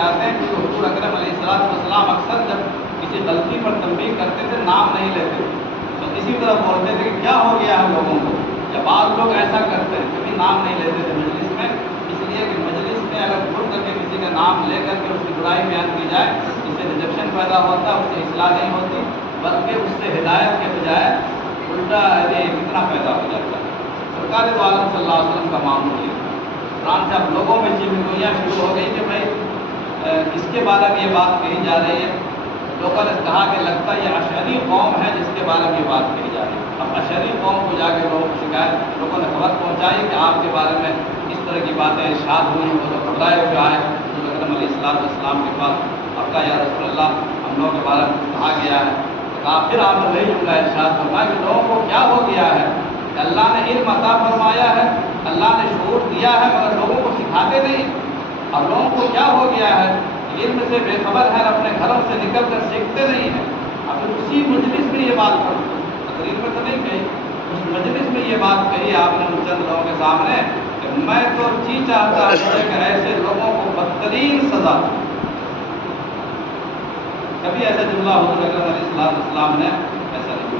چاہتے ہیں کہ حضور اکرم علیہ السلام اکثر جب کسی غلطی پر تنبیہ کرتے تھے نام نہیں لیتے تو اسی طرح بولتے تھے کہ کیا ہو گیا ہم لوگوں کو. یا بعض لوگ ایسا کرتے ہیں کبھی نام نہیں لیتے تھے مجلس میں، اس لیے کہ مجلس میں اگر کھل کر کے کسی کا نام لے کر کے اس کی برائی بیان کی جائے اس سے ریجیکشن پیدا ہوتا، اس سے اصلاح نہیں ہوتی، بلکہ اس سے ہدایت کے بجائے الٹا فتنہ پیدا ہو جاتا ہے. سرکار دو عالم صلی اللہ علیہ وسلم کا معمول یہ قرآن سے اب لوگوں میں چیزیں شروع ہو گئی کہ بھائی اس کے بارے میں یہ بات کہی جا رہی ہے. لوگوں نے کہا کہ لگتا ہے یہ اشعری قوم ہے جس کے بارے میں یہ بات کہی جا رہی ہے. اب اشعری قوم کو جا کے لوگوں نے خبر پہنچائی کہ آپ کے بارے میں اس طرح کی باتیں ارشاد ہوئی، وہ لوگ گھبرائے ہوئے آئے حضور اکرم علیہ السلام کے پاس. اب کہا یا رسول اللہ ہم لوگوں کے بارے میں کہا گیا ہے. کہا پھر آپ نے وہی جملہ ارشاد فرمایا کہ لوگوں کو کیا ہو گیا ہے کہ اللہ نے علم عطا فرمایا ہے، اللہ نے شعور دیا ہے، مگر لوگوں کو سکھاتے نہیں. اب لوگوں کو کیا ہو گیا ہے، علم سے بے خبر ہے، اپنے گھروں سے نکل کر سیکھتے نہیں ہیں. اب اسی مجلس میں یہ بات تقریر میں تو نہیں کہی، اس مجلس میں یہ بات کہی آپ نے چند لوگوں کے سامنے کہ میں تو چاہتا ہوں کہ ایسے لوگوں کو بدترین سزا. کبھی ایسا جملہ حضور اکرم علیہ السلام نے ایسا نہیں کیا.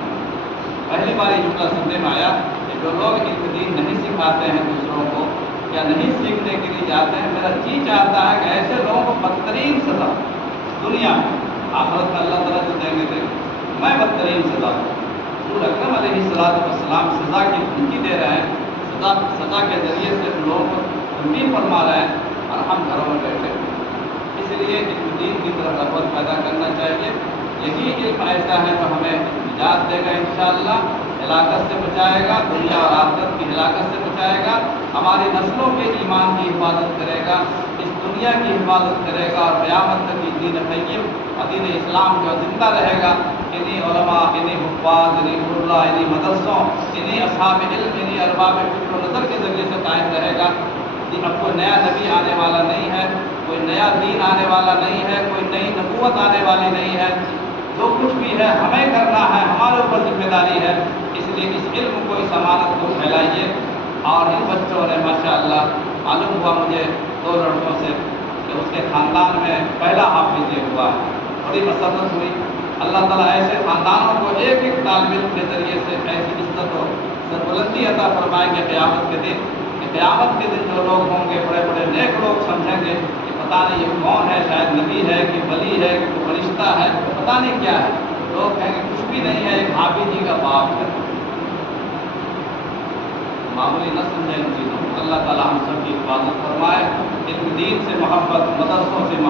پہلی بار یہ جملہ سننے میں آیا کہ جو لوگ ایک دین نہیں سکھاتے ہیں دوسروں کو یا نہیں سیکھنے کے لیے جاتے ہیں، میرا چاہتا ہے کہ ایسے لوگوں کو بدترین سزا دنیا میں، آخرت میں اللہ تعالیٰ جو دیں گے میں بدترین سزا. حضور اکرم علیہ السلام سزا کی دھمکی دے رہے ہیں، سزا کے ذریعے سے ان لوگوں کو تنبیہ فرما رہے ہیں اور ہم گھروں میں بیٹھے ہیں. اس لیے اس دین کی طرف رغبت پیدا کرنا چاہیے. یہی علم ایسا ہے جو ہمیں نجات دے گا انشاءاللہ، ہلاکت سے بچائے گا، دنیا اور آخرت کی ہلاکت سے بچائے گا، ہماری نسلوں کے ایمان کی حفاظت کرے گا، اس دنیا کی حفاظت کرے گا، اور قیامت تک یہ دین قیم اور دین اسلام جو زندہ رہے گا. انہیں علماء، انہیں حفاظ، انہیں علماء، انہیں مدرسوں، انہیں اصحاب علم، انہیں ارباب فکر و نظر کے ذریعے سے قائم رہے گا. اب کوئی نیا نبی آنے والا نہیں ہے، کوئی نیا دین آنے والا نہیں ہے، کوئی نئی نبوت آنے والی نہیں ہے. جو کچھ بھی ہے ہمیں کرنا ہے، ہمارے اوپر ذمہ داری ہے. اس لیے اس علم کو، اس امانت کو پھیلائیے. اور ان بچوں نے ماشاءاللہ معلوم ہوا مجھے 2 لڑکوں سے کہ اس کے خاندان میں پہلا حافظ یہ ہوا ہے. بڑی مسرت ہوئی. اللہ تعالیٰ ایسے خاندانوں کو ایک ایک طالب علم کے ذریعے سے ایسی عزت و سربلندی عطا فرمائیں گے قیامت کے دن. قیامت کے دن جو لوگ ہوں گے بڑے بڑے نیک لوگ سمجھیں گے کہ پتہ نہیں یہ کون ہے، شاید نبی ہے کہ ولی ہے کہ فرشتہ ہے، پتہ نہیں کیا ہے. لوگ کہیں گے کچھ بھی نہیں ہے، ایک حافظ جی کا باپ ہے. معمولی نہ سمجھیں ان چیزوں کو. اللہ تعالیٰ ہم سب کی حفاظت فرمائے. علم دین سے محبت، مدرسوں سے محبت.